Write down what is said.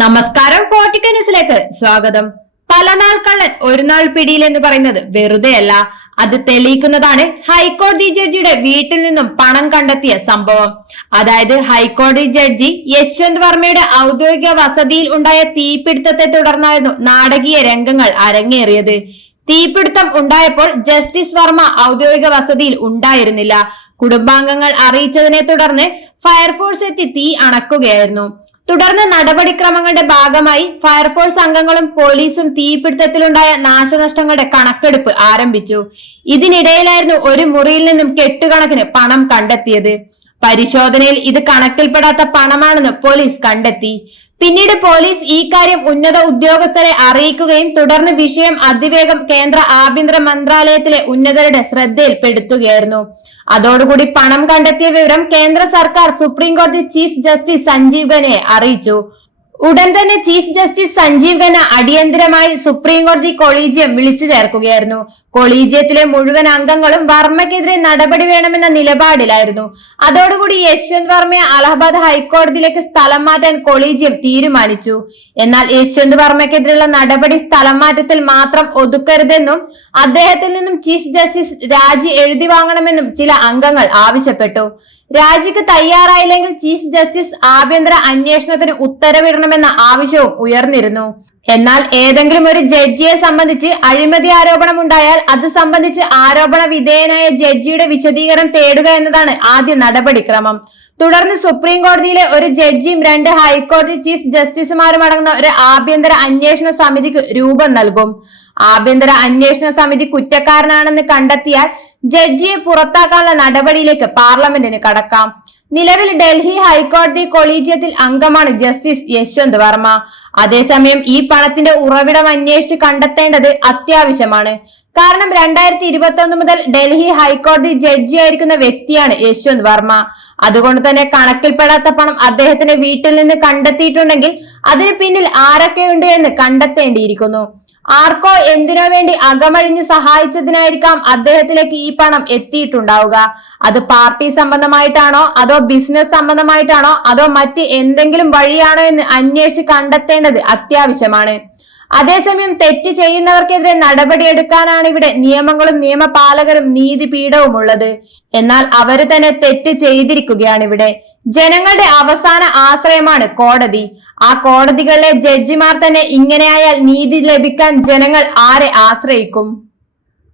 നമസ്കാരം ഫോർട്ടിക്ക ന്യൂസിലേക്ക് സ്വാഗതം. പലനാൾ കള്ളൻ ഒരു നാൾ പിടിയിൽ എന്ന് പറയുന്നത് വെറുതെയല്ല. അത് തെളിയിക്കുന്നതാണ് ഹൈക്കോടതി ജഡ്ജിയുടെ വീട്ടിൽ നിന്നും പണം കണ്ടെത്തിയ സംഭവം. അതായത് ഹൈക്കോടതി ജഡ്ജി യശ്വന്ത് വർമ്മയുടെ ഔദ്യോഗിക വസതിയിൽ ഉണ്ടായ തീപിടുത്തത്തെ തുടർന്നായിരുന്നു നാടകീയ രംഗങ്ങൾ അരങ്ങേറിയത്. തീപിടുത്തം ഉണ്ടായപ്പോൾ ജസ്റ്റിസ് വർമ്മ ഔദ്യോഗിക വസതിയിൽ ഉണ്ടായിരുന്നില്ല. കുടുംബാംഗങ്ങൾ അറിയിച്ചതിനെ തുടർന്ന് ഫയർഫോഴ്സ് എത്തി തീ അണക്കുകയായിരുന്നു. തുടർന്ന് നടപടിക്രമങ്ങളുടെ ഭാഗമായി ഫയർഫോഴ്സ് അംഗങ്ങളും പോലീസും തീപിടുത്തത്തിലുണ്ടായ നാശനഷ്ടങ്ങളുടെ കണക്കെടുപ്പ് ആരംഭിച്ചു. ഇതിനിടയിലായിരുന്നു ഒരു മുറിയിൽ നിന്നും കെട്ടുകണക്കിന് പണം കണ്ടെത്തിയത്. പരിശോധനയിൽ ഇത് കണക്കിൽപ്പെടാത്ത പണമാണെന്ന് പോലീസ് കണ്ടെത്തി. പിന്നീട് പോലീസ് ഈ കാര്യം ഉന്നത ഉദ്യോഗസ്ഥരെ അറിയിക്കുകയും തുടർന്ന് വിഷയം അതിവേഗം കേന്ദ്ര ആഭ്യന്തര മന്ത്രാലയത്തിലെ ഉന്നതരുടെ ശ്രദ്ധയിൽപ്പെടുത്തുകയായിരുന്നു. അതോടുകൂടി പണം കണ്ടെത്തിയ വിവരം കേന്ദ്ര സർക്കാർ സുപ്രീം കോടതി ചീഫ് ജസ്റ്റിസ് സഞ്ജീവ് ഖനെ അറിയിച്ചു. ഉടൻ തന്നെ ചീഫ് ജസ്റ്റിസ് സഞ്ജീവ് ഖന്ന അടിയന്തരമായി സുപ്രീം കോടതി കൊളീജിയം വിളിച്ചു ചേർക്കുകയായിരുന്നു. കൊളീജിയത്തിലെ മുഴുവൻ അംഗങ്ങളും വർമ്മക്കെതിരെ നടപടി വേണമെന്ന നിലപാടിലായിരുന്നു. അതോടുകൂടി യശ്വന്ത് വർമ്മയെ അലഹബാദ് ഹൈക്കോടതിയിലേക്ക് സ്ഥലം മാറ്റാൻ കൊളീജിയം തീരുമാനിച്ചു. എന്നാൽ യശ്വന്ത് വർമ്മക്കെതിരെയുള്ള നടപടി സ്ഥലം മാറ്റത്തിൽ മാത്രം ഒതുക്കരുതെന്നും അദ്ദേഹത്തിൽ നിന്നും ചീഫ് ജസ്റ്റിസ് രാജി എഴുതി വാങ്ങണമെന്നും ചില അംഗങ്ങൾ ആവശ്യപ്പെട്ടു. രാജിക്ക് തയ്യാറായില്ലെങ്കിൽ ചീഫ് ജസ്റ്റിസ് ആഭ്യന്തര അന്വേഷണത്തിന് ഉത്തരവിടണമെന്ന ആവശ്യവും ഉയർന്നിരുന്നു. എന്നാൽ ഏതെങ്കിലും ഒരു ജഡ്ജിയെ സംബന്ധിച്ച് അഴിമതി ആരോപണം ഉണ്ടായാൽ അത് സംബന്ധിച്ച് ആരോപണ വിധേയനായ ജഡ്ജിയുടെ വിശദീകരണം തേടുക എന്നതാണ് ആദ്യ നടപടിക്രമം. തുടർന്ന് സുപ്രീം കോടതിയിലെ ഒരു ജഡ്ജിയും രണ്ട് ഹൈക്കോടതി ചീഫ് ജസ്റ്റിസുമാരും അടങ്ങുന്ന ഒരു ആഭ്യന്തര അന്വേഷണ സമിതിക്ക് രൂപം നൽകും. ആഭ്യന്തര അന്വേഷണ സമിതി കുറ്റക്കാരനാണെന്ന് കണ്ടെത്തിയാൽ ജഡ്ജിയെ പുറത്താക്കാനുള്ള നടപടിയിലേക്ക് പാർലമെന്റിന് കടക്കാം. നിലവിൽ ഡൽഹി ഹൈക്കോടതി കൊളീജിയത്തിൽ അംഗമാണ് ജസ്റ്റിസ് യശ്വന്ത് വർമ്മ. അതേസമയം ഈ പണത്തിന്റെ ഉറവിടം അന്വേഷിച്ച് കണ്ടെത്തേണ്ടത് അത്യാവശ്യമാണ്. കാരണം രണ്ടായിരത്തി ഇരുപത്തി ഒന്ന് മുതൽ ഡൽഹി ഹൈക്കോടതി ജഡ്ജിയായിരിക്കുന്ന വ്യക്തിയാണ് യശ്വന്ത് വർമ്മ. അതുകൊണ്ട് തന്നെ കണക്കിൽപ്പെടാത്ത പണം അദ്ദേഹത്തിന്റെ വീട്ടിൽ നിന്ന് കണ്ടെത്തിയിട്ടുണ്ടെങ്കിൽ അതിന് പിന്നിൽ ആരൊക്കെയുണ്ട് എന്ന് കണ്ടെത്തേണ്ടിയിരിക്കുന്നു. ആർക്കോ എന്തിനോ വേണ്ടി അകമഴിഞ്ഞ് സഹായിച്ചതിനായിരിക്കാം അദ്ദേഹത്തിലേക്ക് ഈ പണം എത്തിയിട്ടുണ്ടാവുക. അത് പാർട്ടി സംബന്ധമായിട്ടാണോ അതോ ബിസിനസ് സംബന്ധമായിട്ടാണോ അതോ മറ്റ് എന്തെങ്കിലും വഴിയാണോ എന്ന് അന്വേഷിച്ച് കണ്ടെത്തേണ്ടത് അത്യാവശ്യമാണ്. അതേസമയം തെറ്റ് ചെയ്യുന്നവർക്കെതിരെ നടപടിയെടുക്കാനാണ് ഇവിടെ നിയമങ്ങളും നിയമപാലകരും നീതിപീഠവും ഉള്ളത് എന്നാൽ അവർ തന്നെ തെറ്റ് ചെയ്തിരിക്കുകയാണ് ഇവിടെ. ജനങ്ങളുടെ അവസാന ആശ്രയമാണ് കോടതി. ആ കോടതികളിലെ ജഡ്ജിമാർ തന്നെ ഇങ്ങനെയായാൽ നീതി ലഭിക്കാൻ ജനങ്ങൾ ആരെ ആശ്രയിക്കും?